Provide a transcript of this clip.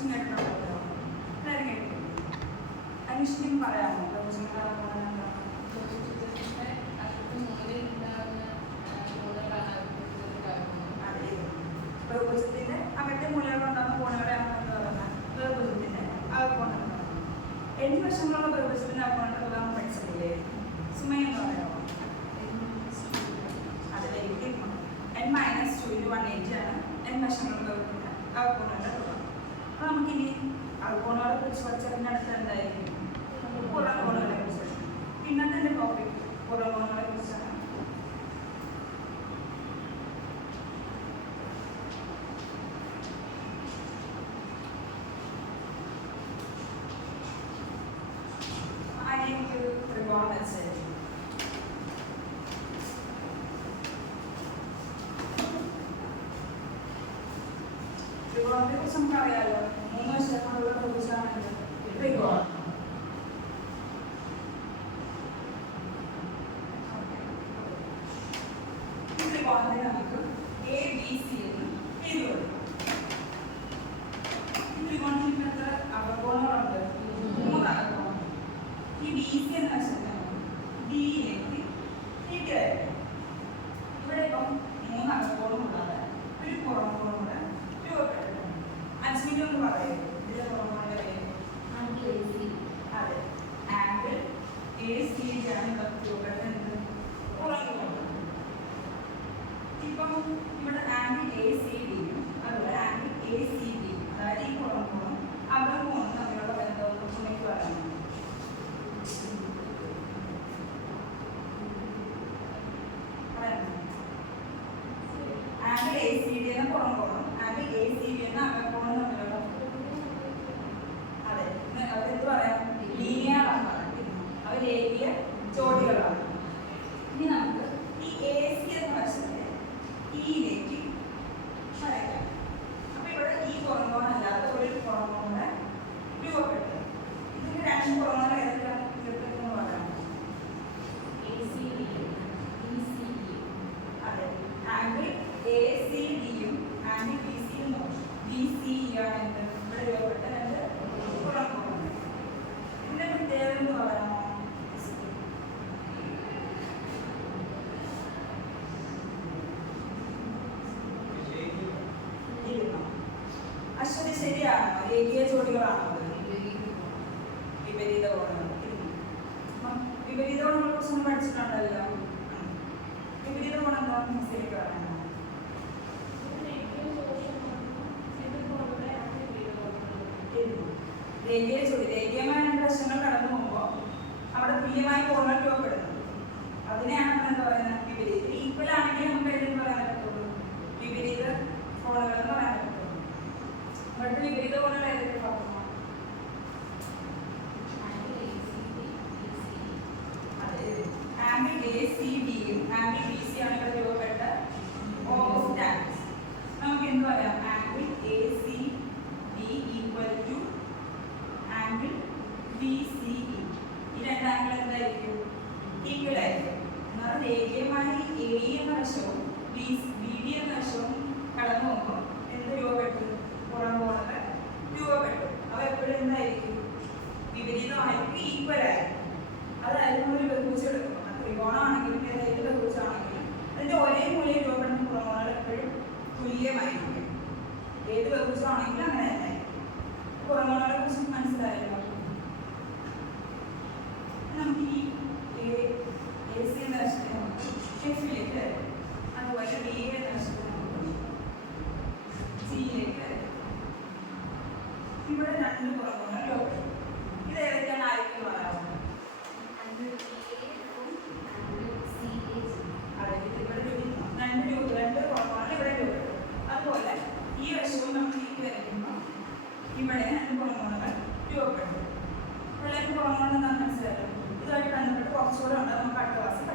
Question കേട്ടിട്ടുണ്ടല്ലോ, എല്ലാവരും കേട്ടിട്ടുണ്ട്. അന്വേഷിക്കും പറയാമോ ബഹുഭുജത്തിന്റെ അകത്തെ മൂലകളുണ്ടാകുന്ന കോണുകളെയാണ് എന്ന് പറയുന്നത് ബഹുഭുജത്തിന്റെ അകക്കോണുകൾ. n വശങ്ങളുള്ള ബഹുഭുജത്തിന്റെ അകക്കോണുകളുടെ തുക നമ്മൾ പഠിച്ചിട്ടില്ലേ? സുമയ എന്ന് പറയാമോ? അത് n-2 180 ആണ് n വശങ്ങളുള്ള ബഹുഭുജത്തിന്റെ അകക്കോണുകളുടെ തുക. അപ്പൊ നമുക്കിനി അകക്കോണുകളെ കുറിച്ച് പഠിച്ചതിന്റെ അടുത്ത് എന്തായിരിക്കും? പുറംകോണുകളെ കുറിച്ച്. ഇന്നത്തെ ടോപ്പിക് പുറംകോണുകളെ കുറിച്ചാണ്. ത്രികോണം വെച്ചായിരിക്കും. ത്രികോണത്തെ കുറിച്ച് നമുക്കറിയാലോ, 3 വശങ്ങളുള്ള ത്രിഭുജമാണ് ത്രികോണം. ഈ ത്രികോണത്തെ നമുക്ക് ABC എന്ന് പേര് കൊടുക്കും. ഈ ത്രികോണത്തിന് എത്ര അകക്കോണുകളുണ്ട്? 3 അകക്കോണം. ഈ BC എന്ന വശത്ത് ഡിയിലേക്ക് നീട്ടിയായിരിക്കും. ഇവിടെ ഇപ്പം 3 അകക്കോണും കൂടാതെ ഒരു പുറംകോണും കൂടെ രൂപപ്പെട്ടിട്ടുണ്ട്. 5 മിനിറ്റ് ഒന്ന് പറയും ഇതിന്റെ പുറംകോണിന്റെ പേര്. അതെ, ആംഗിൾ ACD ആണ് ഇവിടെ രൂപപ്പെട്ടത്. പുറംകോൺ ഇപ്പം ഇവിടെ ആംഗിൾ ACDയും അതുപോലെ ആംഗിൾ ACDയും, അതായത് ഈ പുറംകോണും അകക്കോണും തമ്മിലുള്ള ബന്ധവും കുറിച്ച് പറയുന്നു. ആംഗിൾ ACD എന്ന പുറംകോണും ആംഗിൾ ACB എന്ന അകക്കോണും തമ്മിലുള്ള അതെന്ത് പറയാം? ലീനിയർ ആണ്. അവ രേഖീയ ജോഡികളാണ്. ഇനി നമുക്ക് ഈ AC എന്ന വശത്തെ ഇയിലേക്ക് വരയ്ക്കാം. അപ്പൊ ഇവിടെ ഈ പുറംകോണല്ലാത്ത ഒരു പുറംകോണ രൂപപ്പെട്ടു. ഇതിന് 2 പുറംകോണ ഏതൊക്കെയാണെന്ന് പറയാം. അതെ, ആംഗിൾ ACDയും ആംഗിൾ BCയും BCE ആണ് ഇവിടെ രൂപപ്പെട്ട 2 പുറംകോണുകൾ. ഇതിന്റെ പ്രത്യേകത എന്ന് പറയാമോ? അശ്വതി ശരിയാണോ? രേഖീയ ജോഡികളാണോ? വിപരീത കോണുകൾ. വിപരീത കോണുകളെ കുറിച്ച് നമ്മൾ പഠിച്ചിട്ടുണ്ടല്ലോ. വിപരീത കോണം എന്താണെന്ന് ശരിക്കും പറയാമോ? രേഖീയ ജോഡി, രേഖീയമായ 2 വശങ്ങൾ കടന്നു പോകുമ്പോൾ അവിടെ തുല്യമായ കോണുകൾ രൂപപ്പെടുന്നു. അതിനെയാണ് നമ്മൾ എന്താ പറയുന്നത്? വിപരീത. ഈക്വൽ ആണെങ്കിൽ നമുക്ക് ഏതെന്ന് പറയാൻ പറ്റുള്ളൂ? വിപരീത കോണുകൾ എന്ന് പറയാൻ പറ്റുള്ളൂ. ഇവിടുത്തെ വിപരീത കോണുകൾ ഏതൊക്കെ பார்ப்போம்? ആംഗിൾ ACDയും ആംഗിൾ BC ആണ് ഇവിടെ രൂപപ്പെട്ട ഓപ്പോസിറ്റ് ആംഗിൾസ്. നമുക്ക് എന്ത് പറയാം? Angle ACD equal to angle BCE. ഈ 2 ആംഗിൾ എന്തായിരിക്കും? ഈക്വൽ ആയിരിക്കും. എന്നാൽ രേഖീയമായി AE എന്ന വശവും BD എന്ന വശവും കടന്നു പോകുമ്പോൾ എന്ത് രൂപപ്പെട്ടു? പുറംകോണുകൾ രൂപപ്പെട്ടു. അവ എപ്പോഴും എന്തായിരിക്കും? വിപരീതമായിരിക്കും, ഈക്വൽ ആയിരിക്കും. അതായത് നമ്മളൊരു ബഹുഭുജം എടുക്കും, ത്രികോണമാണെങ്കിലും ഏത് ബഹുഭുജമാണെങ്കിലും അതിന്റെ ഒരേ മൂലയിൽ രൂപപ്പെടുന്ന പുറംകോണുകൾ എപ്പോഴും തുല്യമായിരിക്കും. ഏത് ബഹുഭുജമാണെങ്കിലും അങ്ങനെ തന്നെ. പുറംകോണുകളെ കുറിച്ച് മനസ്സിലായല്ലോ. നമുക്ക് ഈ AC എന്ന വശത്തെ നമുക്ക് Fലേക്ക്, അതുപോലെ DA എന്ന വശത്തെ നമുക്ക് Gയിലേക്ക്. ഇവിടെ 2 പുറംകോണുകൾ രൂപപ്പെടും. ഇത് ഏതൊക്കെയാണ്? ആയിരിക്കും പറയാവുന്നത്? രണ്ട് പുറംകോണുകൾ ഇവിടെ രൂപപ്പെടും. അതുപോലെ ഈ വശവും നമ്മൾ നീക്കി വരയ്ക്കുമ്പോൾ ഇവിടെ 2 പുറംകോണുകൾ രൂപപ്പെടും. അപ്പോൾ 2 പുറംകോണുകൾ എന്താണെന്ന് മനസ്സിലായല്ലോ. ഇതുമായിട്ട് ബന്ധപ്പെട്ട് കുറച്ചുകൂടെ ഉണ്ട്, നമുക്ക് അടുത്ത ക്ലാസ്സിൽ